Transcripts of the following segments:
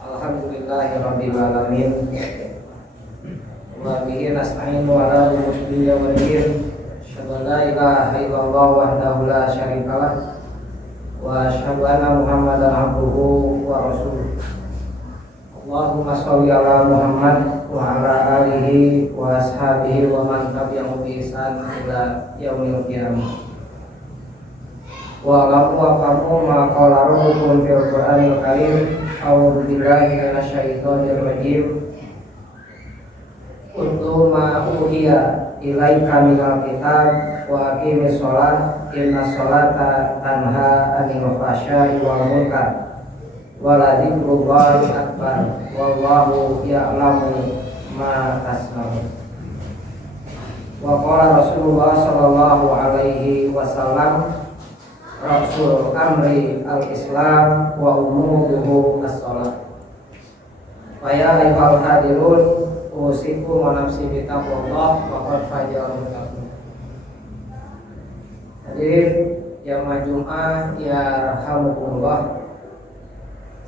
Alhamdulillahirabbil alamin. Wa bihi nasta'inu ala umuri dunya wad din. Asyhadu an la ilaha illallah wahdahu la syarikalah wa asyhadu anna Muhammadan abduhu wa rasuluh. Allahumma shalli ala Muhammad wa ala alihi wa ashabihi wa man tabi'ahum bi ihsan ila yaumil qiyamah. Wa lahu wa qamu ma qala rabbukum fil Qur'anil Karim. A'udzu billahi minasyaitonir rajim. Utlu ma uhiya ilaika minal kitab wa aqimis shalah innas sholata tanha 'anil fahsya'i wal munkar wa la dzikrullahi akbar wallahu ya'lamu ma tasna'un. Wa qala Rasulullah sallallahu alaihi wasallam Rasul amri al-Islam wa umuruhu as-shalah. Wa ya ayyuhal hadirun usikum wa nafsi bi taqwallah wa qad fajal muttaqin. Hadirin jamaah Jumat ya rahamukumullah.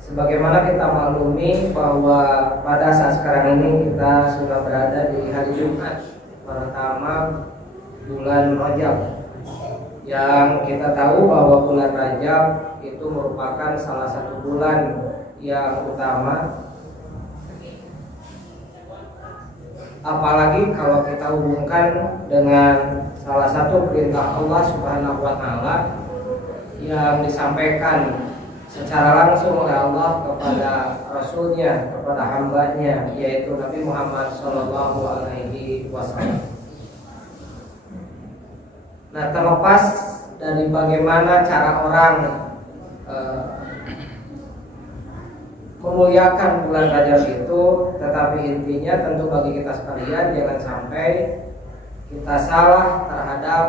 Sebagaimana kita maklumi bahwa pada saat sekarang ini kita sudah berada di hari Jumat pertama bulan Rajab, yang kita tahu bahwa bulan Rajab itu merupakan salah satu bulan yang utama, apalagi kalau kita hubungkan dengan salah satu perintah Allah Subhanahu wa Ta'ala yang disampaikan secara langsung oleh Allah kepada Rasulnya, kepada hambanya, yaitu Nabi Muhammad Sallallahu Alaihi Wasallam. Nah, terlepas dari bagaimana cara orang memuliakan bulan Rajab itu, tetapi intinya tentu bagi kita sekalian jangan sampai kita salah terhadap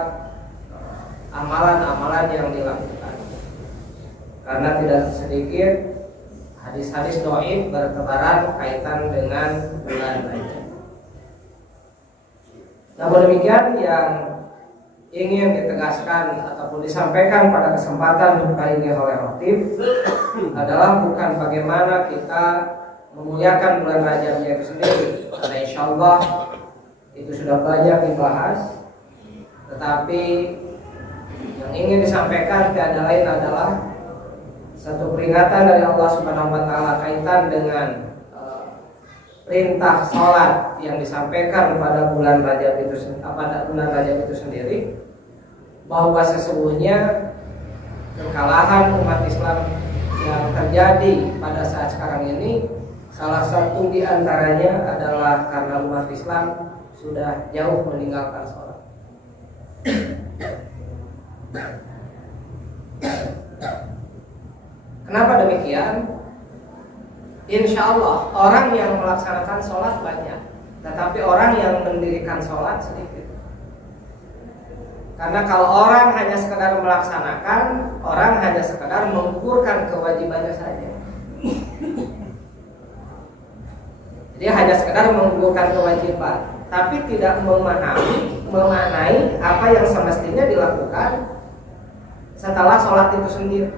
amalan-amalan yang dilakukan. Karena tidak sedikit hadis-hadis dhaif bertebaran kaitan dengan bulan Rajab. Namun demikian yang ingin ditegaskan ataupun disampaikan pada kesempatan kali ini oleh Khatib adalah bukan bagaimana kita memuliakan bulan Rajab itu sendiri, karena insya Allah itu sudah banyak dibahas, tetapi yang ingin disampaikan tiada lain adalah satu peringatan dari Allah Subhanahu wa Ta'ala kaitan dengan perintah sholat yang disampaikan pada bulan Rajab itu sendiri, bahwa sesungguhnya kekalahan umat Islam yang terjadi pada saat sekarang ini salah satu di antaranya adalah karena umat Islam sudah jauh meninggalkan sholat. Kenapa demikian? Insya Allah orang yang melaksanakan sholat banyak, tetapi orang yang mendirikan sholat sedikit. Karena kalau orang hanya sekedar melaksanakan, orang hanya sekedar mengukurkan kewajibannya saja. Dia hanya sekedar mengukurkan kewajiban, tapi tidak memaknai apa yang semestinya dilakukan setelah sholat itu sendiri.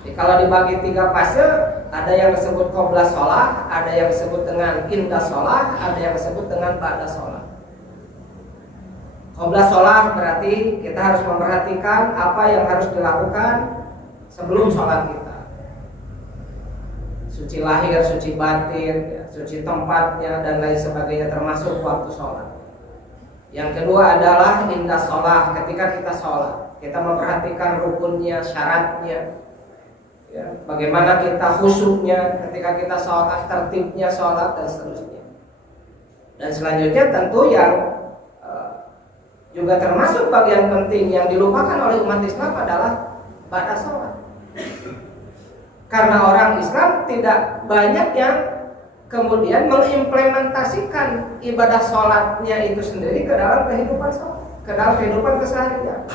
Jadi kalau dibagi 3 fase, ada yang disebut qabla sholat, ada yang disebut dengan inda sholat, ada yang disebut dengan ba'da sholat. Qabla sholat berarti kita harus memperhatikan apa yang harus dilakukan sebelum sholat kita. Suci lahir, suci batin, suci tempatnya, dan lain sebagainya, termasuk waktu sholat. Yang kedua adalah inda sholat, ketika kita sholat, kita memperhatikan rukunnya, syaratnya, ya, bagaimana kita khusyuknya ketika kita sholat, tertibnya sholat, dan seterusnya. Dan selanjutnya tentu yang juga termasuk bagian penting yang dilupakan oleh umat Islam adalah ba'da sholat. Karena orang Islam tidak banyak yang kemudian mengimplementasikan ibadah sholatnya itu sendiri ke dalam kehidupan sholat, ke dalam kehidupan keseharian.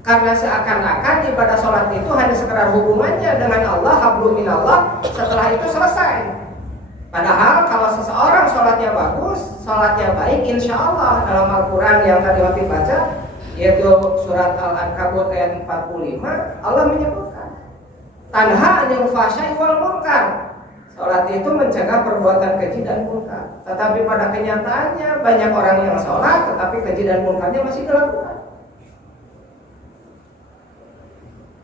Karena seakan-akan ibadah sholat itu hanya sekedar hubungannya dengan Allah, hablum minallah, setelah itu selesai. Padahal kalau seseorang sholatnya bagus, sholatnya baik, insya Allah dalam Al-Quran yang tadi waktu baca, yaitu surat Al-Ankabut ayat 45, Allah menyebutkan tanha 'anil fahsya'i wal munkar. Salat itu mencegah perbuatan keji dan munkar. Tetapi pada kenyataannya banyak orang yang salat tetapi keji dan munkarnya masih dilakukan.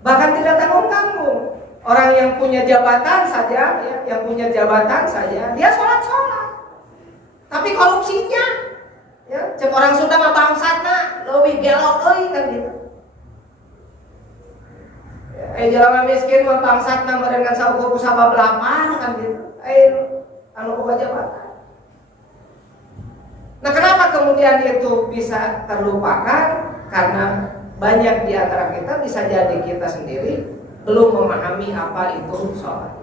Bahkan tidak tanggung-tanggung. Orang yang punya jabatan saja, ya, yang punya jabatan saja, dia sholat. Tapi korupsinya, ya, cek orang Sunda mah bangsatna, leuwih gelok euy kan gitu. Jelema miskin mah bangsatna meureun kan saukur ku sabablapan kan gitu. Anu boga jabatan. Nah, kenapa kemudian itu bisa terlupakan? Karena banyak di antara kita, bisa jadi kita sendiri belum memahami apa itu sholat.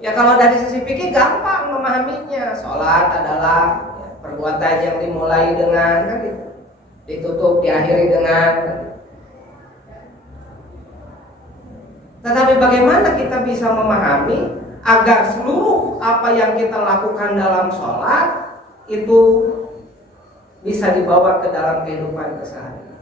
Ya kalau dari sisi fikih gampang memahaminya. Sholat adalah perbuatan yang dimulai dengan kan gitu, ditutup diakhiri dengan kan gitu. Tetapi bagaimana kita bisa memahami agar seluruh apa yang kita lakukan dalam sholat itu bisa dibawa ke dalam kehidupan keseharian.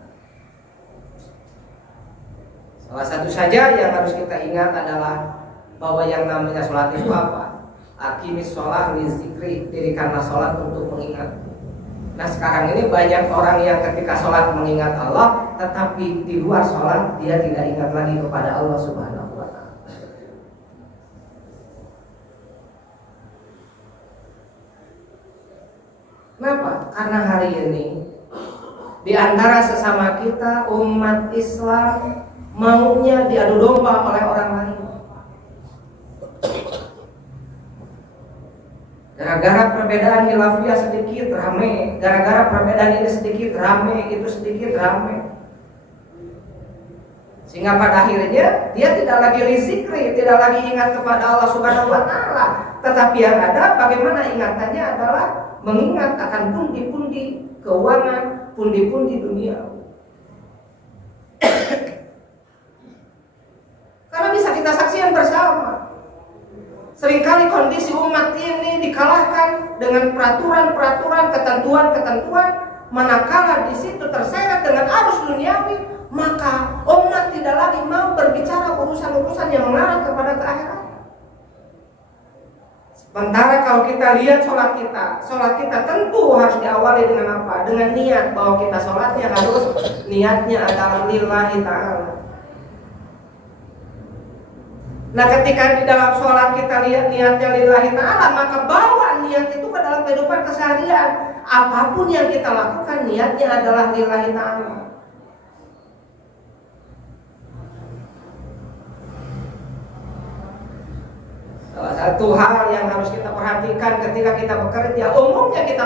Salah satu saja yang harus kita ingat adalah bahwa yang namanya sholat itu apa? Aqimis sholat lizikri, dirikanlah sholat untuk mengingat. Nah sekarang ini banyak orang yang ketika sholat mengingat Allah, tetapi di luar sholat dia tidak ingat lagi kepada Allah Subhanahu wa Ta'ala. Kenapa? Karena hari ini di antara sesama kita umat Islam maunya diadu domba oleh orang lain. Gara-gara perbedaan khilafiyah sedikit rame, gara-gara perbedaan ini sedikit rame, itu sedikit rame. Sehingga pada akhirnya dia tidak lagi rizikri, tidak lagi ingat kepada Allah Subhanahu wa Ta'ala, tetapi yang ada bagaimana ingatannya adalah mengingat akan pundi-pundi keuangan, pundi-pundi dunia. Karena bisa kita saksikan bersama, seringkali kondisi umat ini dikalahkan dengan peraturan-peraturan, ketentuan-ketentuan, manakala di situ terseret dengan arus duniawi, maka umat tidak lagi mau berbicara urusan-urusan yang mengarah kepada keakhiran. Sementara kalau kita lihat sholat kita tentu harus diawali dengan apa? Dengan niat bahwa kita sholatnya harus niatnya adalah lillahi ta'ala. Nah ketika di dalam sholat kita lihat niatnya lillahi ta'ala, maka bawa niat itu ke dalam kehidupan keseharian. Apapun yang kita lakukan niatnya adalah lillahi ta'ala. Salah satu hal yang harus kita perhatikan ketika kita bekerja, umumnya kita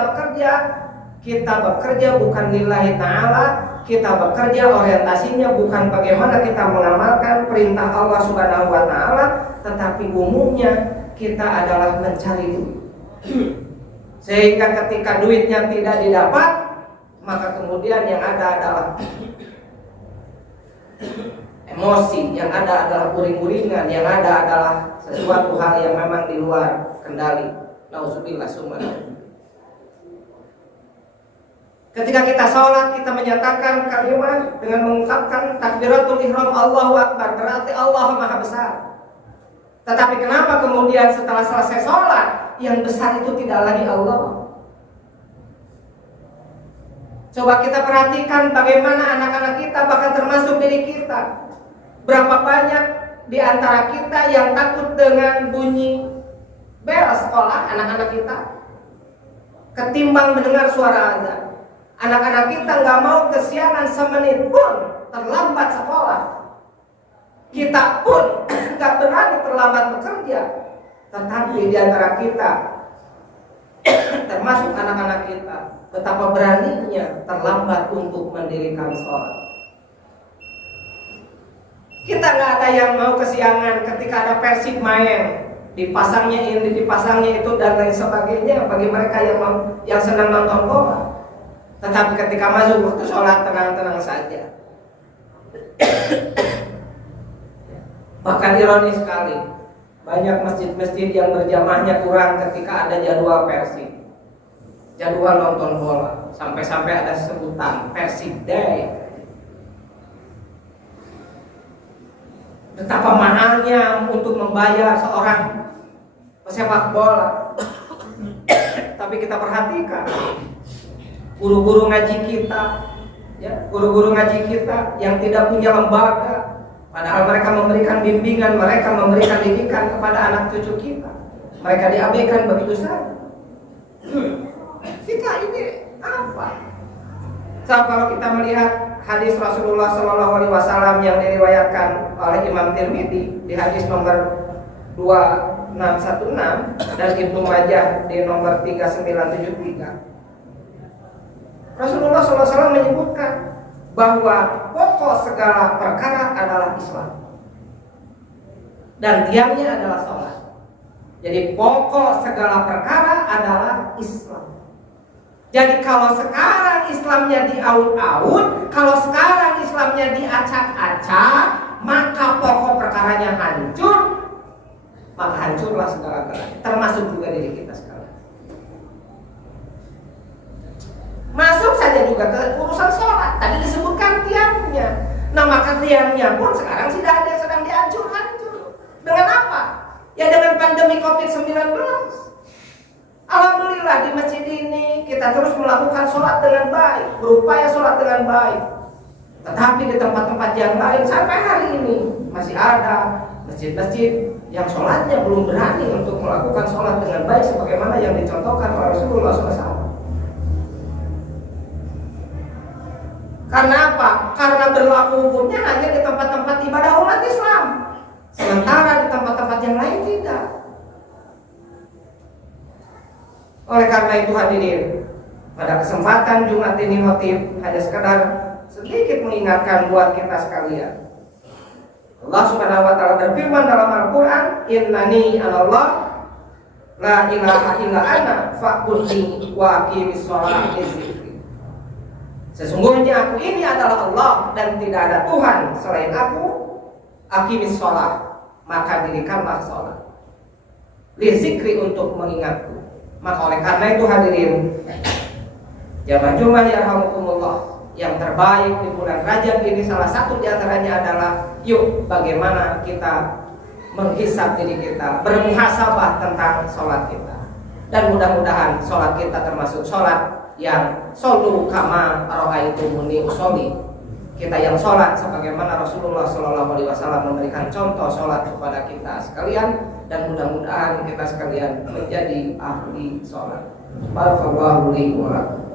bekerja bukan lillahi ta'ala. Kita bekerja orientasinya bukan bagaimana kita mengamalkan perintah Allah Subhanahu wa Ta'ala, tetapi umumnya kita adalah mencari duit. Sehingga ketika duitnya tidak didapat, maka kemudian yang ada adalah emosi, yang ada adalah uring-uringan, yang ada adalah sesuatu hal yang memang di luar kendali. Nauzubillah summa. Ketika kita sholat, kita menyatakan kalimat dengan mengungkapkan takbiratul ihram Allahu Akbar, berarti Allah Maha Besar. Tetapi kenapa kemudian setelah selesai sholat, yang besar itu tidak lagi Allah? Coba kita perhatikan bagaimana anak-anak kita, bahkan termasuk diri kita. Berapa banyak di antara kita yang takut dengan bunyi bel sekolah anak-anak kita, ketimbang mendengar suara azan. Anak-anak kita nggak mau kesiangan semenit pun terlambat sekolah. Kita pun nggak berani terlambat bekerja. Tetapi di antara kita, termasuk anak-anak kita, betapa beraninya terlambat untuk mendirikan sholat. Kita nggak ada yang mau kesiangan ketika ada Persib main, dipasangnya ini, dipasangnya itu dan lain sebagainya. Bagi mereka yang senang nonton bola. Tetapi ketika masuk waktu sholat tenang-tenang saja. Bahkan ironis sekali, banyak masjid-masjid yang berjamaahnya kurang ketika ada jadwal Persib, jadwal nonton bola, sampai-sampai ada sebutan Persib Day. Betapa mahalnya untuk membayar seorang pesepak bola. Tapi kita perhatikan guru-guru ngaji kita, ya, guru-guru ngaji kita yang tidak punya lembaga, padahal mereka memberikan bimbingan, mereka memberikan didikan kepada anak cucu kita, mereka diabaikan begitu saja. Kita ini apa? Kalau kita melihat hadis Rasulullah SAW yang diriwayatkan oleh Imam Tirmidzi di hadis nomor 2616 dan Ibnu Majah di nomor 3973, Rasulullah SAW menyebutkan bahwa pokok segala perkara adalah Islam dan tiangnya adalah sholat. Jadi pokok segala perkara adalah Islam. Jadi kalau sekarang Islamnya diaut-aut, kalau sekarang Islamnya diacak-acak, maka pokok perkaranya hancur, maka hancurlah segala-galanya, termasuk juga diri kita sekarang. Masuk saja juga ke urusan sholat. Tadi disebutkan tiangnya. Nah maka tiangnya pun sekarang sedang dihancur-hancur. Dengan apa? Ya dengan pandemi COVID-19. Alhamdulillah di masjid ini kita terus melakukan sholat dengan baik, berupaya sholat dengan baik. Tetapi di tempat-tempat yang lain sampai hari ini masih ada masjid-masjid yang sholatnya belum berani untuk melakukan sholat dengan baik sebagaimana yang dicontohkan oleh Rasulullah SAW. Karena apa? Karena berlaku hukumnya hanya di tempat-tempat ibadah umat Islam, sementara di tempat-tempat yang lain tidak. Oleh karena itu hadirin, pada kesempatan Jumat ini khotib hanya sekedar sedikit mengingatkan buat kita sekalian. Allah Subhanahu wa taala berfirman dalam Al-Qur'an, "Innani anallah la ilaha illa ana fa'budni wa aqimis sholata li dzikri." Sesungguhnya aku ini adalah Allah dan tidak ada Tuhan selain aku. Aqimis sholat, maka dirikanlah sholat. Li dzikri, untuk mengingatku. Maka oleh karena itu hadirin, jamaah Jumat yarhamukumullah, yang terbaik di bulan Rajab ini salah satu diantaranya adalah yuk bagaimana kita menghisab diri kita, bermuhasabah tentang sholat kita. Dan mudah-mudahan sholat kita termasuk sholat yang shollu kama ra'aitumuni usolli. Kita yang sholat sebagaimana Rasulullah SAW memberikan contoh sholat kepada kita sekalian. Dan mudah-mudahan kita sekalian menjadi ahli sholat. Barakallahu li wa lakum.